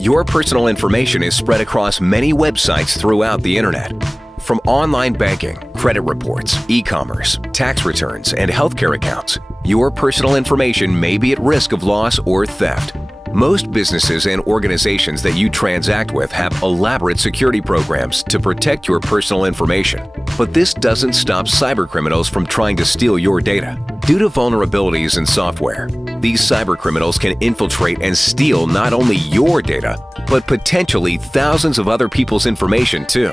Your personal information is spread across many websites throughout the internet. From online banking, credit reports, e-commerce, tax returns, and healthcare accounts, your personal information may be at risk of loss or theft. Most businesses and organizations that you transact with have elaborate security programs to protect your personal information. But this doesn't stop cybercriminals from trying to steal your data. Due to vulnerabilities in software, these cybercriminals can infiltrate and steal not only your data, but potentially thousands of other people's information too.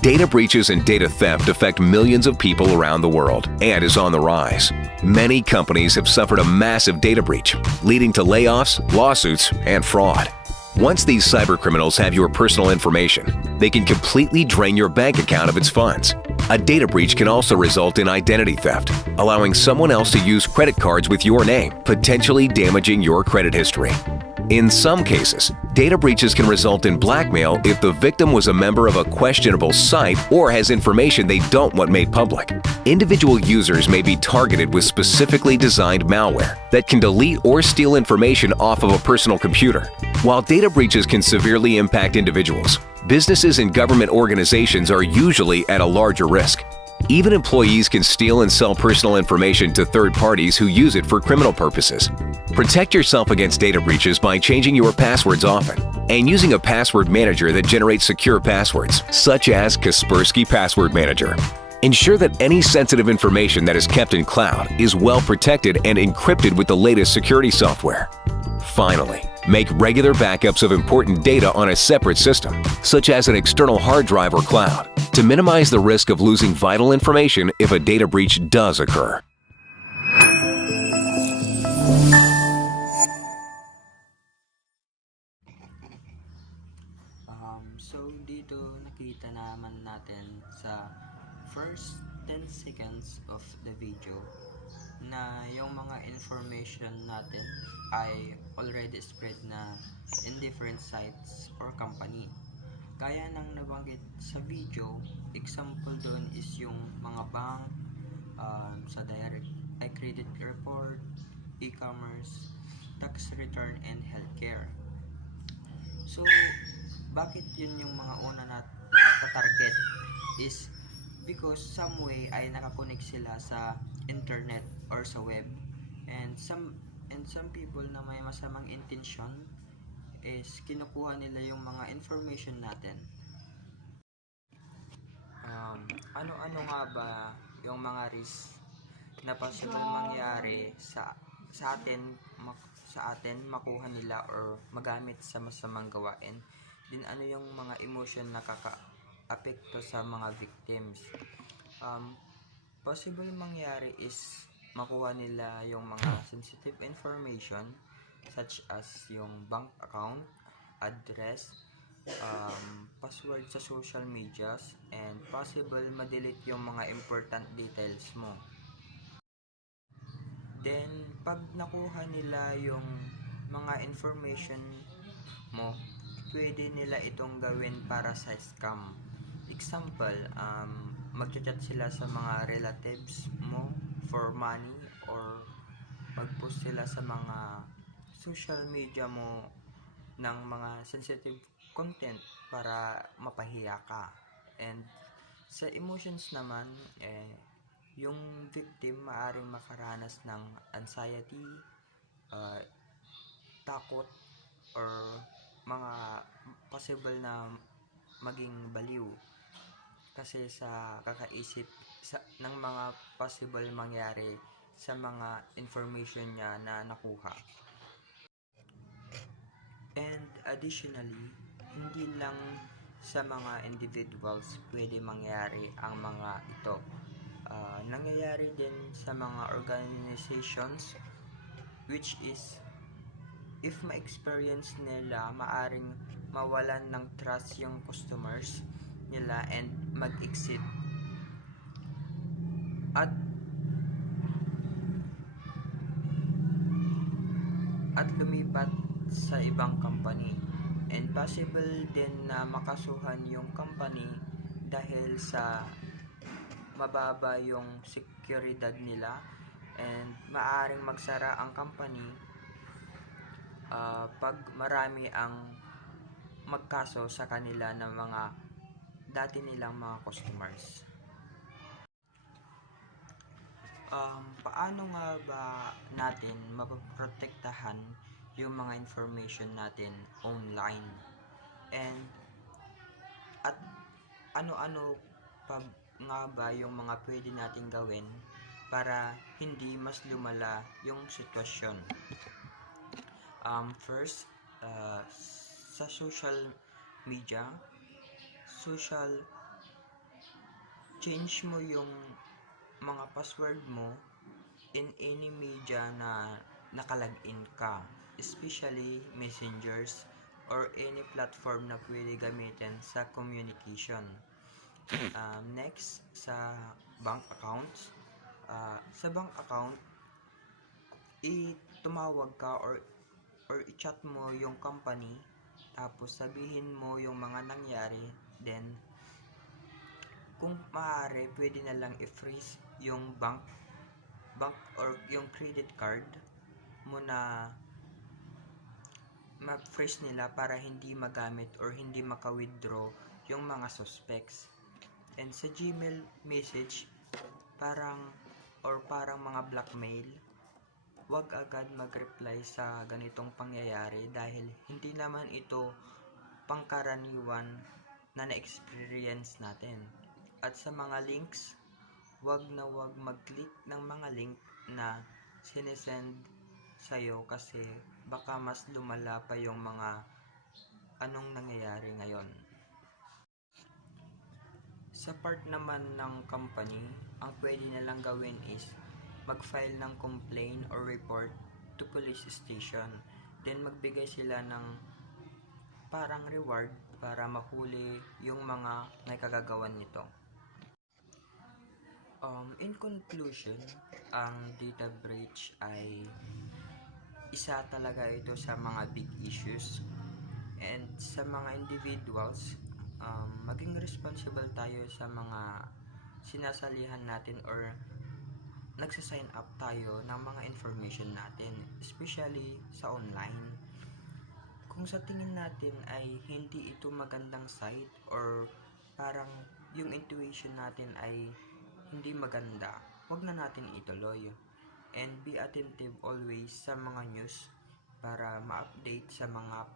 Data breaches and data theft affect millions of people around the world and is on the rise. Many companies have suffered a massive data breach, leading to layoffs, lawsuits, and fraud. Once these cybercriminals have your personal information, they can completely drain your bank account of its funds. A data breach can also result in identity theft, allowing someone else to use credit cards with your name, potentially damaging your credit history. In some cases, data breaches can result in blackmail if the victim was a member of a questionable site or has information they don't want made public. Individual users may be targeted with specifically designed malware that can delete or steal information off of a personal computer. While data breaches can severely impact individuals, businesses and government organizations are usually at a larger risk. Even employees can steal and sell personal information to third parties who use it for criminal purposes. Protect yourself against data breaches by changing your passwords often and using a password manager that generates secure passwords, such as Kaspersky Password Manager. Ensure that any sensitive information that is kept in cloud is well protected and encrypted with the latest security software. Finally, make regular backups of important data on a separate system, such as an external hard drive or cloud, to minimize the risk of losing vital information if a data breach does occur. So dito nakita naman natin sa first 10 seconds of the video na yung mga information natin ay already spread na in different sites or company. Kaya nang nabanggit sa video, example doon is yung mga bank, sa direct credit report, e-commerce, tax return, and healthcare. So, bakit yun yung mga una na target is because some way ay nakakonect sila sa internet or sa web, and some people na may masamang intention is kinukuha nila yung mga information natin. Ano-ano nga ba yung mga risk na possible mangyari sa atin makuha nila or magamit sa masamang gawain? Din ano yung mga emotion na kaka-apekto sa mga victims? Possible mangyari is makuha nila yung mga sensitive information such as yung bank account, address, password sa social medias, and possible ma-delete yung mga important details mo. Then, pag nakuha nila yung mga information mo, pwede nila itong gawin para sa scam. Example, mag-chat sila sa mga relatives mo for money, or mag-post sila sa mga social media mo ng mga sensitive content para mapahiya ka. And sa emotions naman, yung victim maaring makaranas ng anxiety, takot, or mga possible na maging baliw kasi sa kakaisip ng mga possible mangyari sa mga information niya na nakuha. And additionally, hindi lang sa mga individuals pwede mangyari ang mga ito. Nangyayari din sa mga organizations, which is if ma-experience nila, maaring mawalan ng trust yung customers nila and mag-exit at lumipat sa ibang company, and possible din na makasuhan yung company dahil sa mababa yung seguridad nila, and maaring magsara ang company pag marami ang magkaso sa kanila ng mga dati nilang mga customers. Paano nga ba natin mapoprotektahan yung mga information natin online? And at ano-ano pa nga ba yung mga pwede nating gawin para hindi mas lumala yung sitwasyon? First, sa social media, change mo yung mga password mo in any media na nakalagin ka, especially messengers or any platform na pwede gamitin sa communication. Next, sa bank accounts. Sa bank account, tumawag ka or i-chat mo yung company, tapos sabihin mo yung mga nangyari, then kung maaari, pwede na lang i-freeze yung bank or yung credit card mo na ma-freeze nila para hindi magamit or hindi maka-withdraw yung mga suspects. And sa Gmail message, parang mga blackmail, wag agad mag-reply sa ganitong pangyayari dahil hindi naman ito pangkaraniwan na na-experience natin. At sa mga links, wag mag-click ng mga link na sinesend sa'yo kasi baka mas lumala pa yung mga anong nangyayari ngayon. Sa part naman ng company, ang pwede nilang gawin is mag-file ng complaint or report to police station. Then magbigay sila ng parang reward para mahuli yung mga may kagagawan nito. In conclusion, ang data breach ay isa talaga ito sa mga big issues, and sa mga individuals, maging responsible tayo sa mga sinasalihan natin or nagsasign up tayo ng mga information natin, especially sa online. Kung sa tingin natin ay hindi ito magandang site or parang yung intuition natin ay hindi maganda, wag na natin ituloy. And be attentive always sa mga news para ma-update sa mga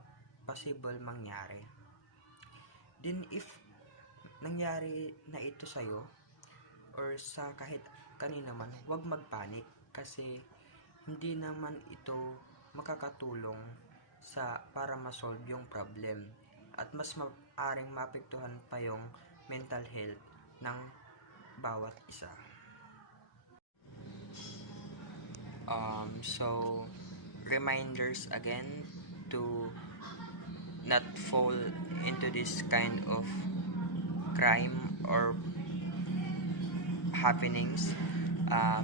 possible mangyari. Then if nangyari na ito sa'yo or sa kahit kanina man, wag magpanik kasi hindi naman ito makakatulong para ma-solve yung problem at mas maaring maapektuhan pa yung mental health ng bawat isa. So reminders again to not fall into this kind of crime or happenings.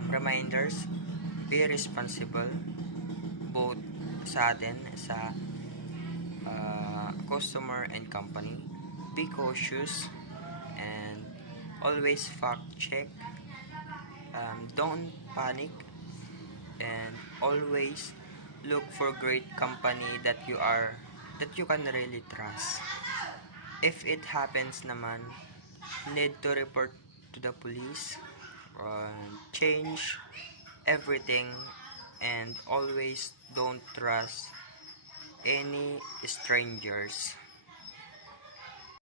Reminders, be responsible both sa atin, sa customer and company. Be cautious and always fact check. Don't panic and always look for great company that you can really trust. If it happens naman, need to report to the police, change everything, and always don't trust any strangers.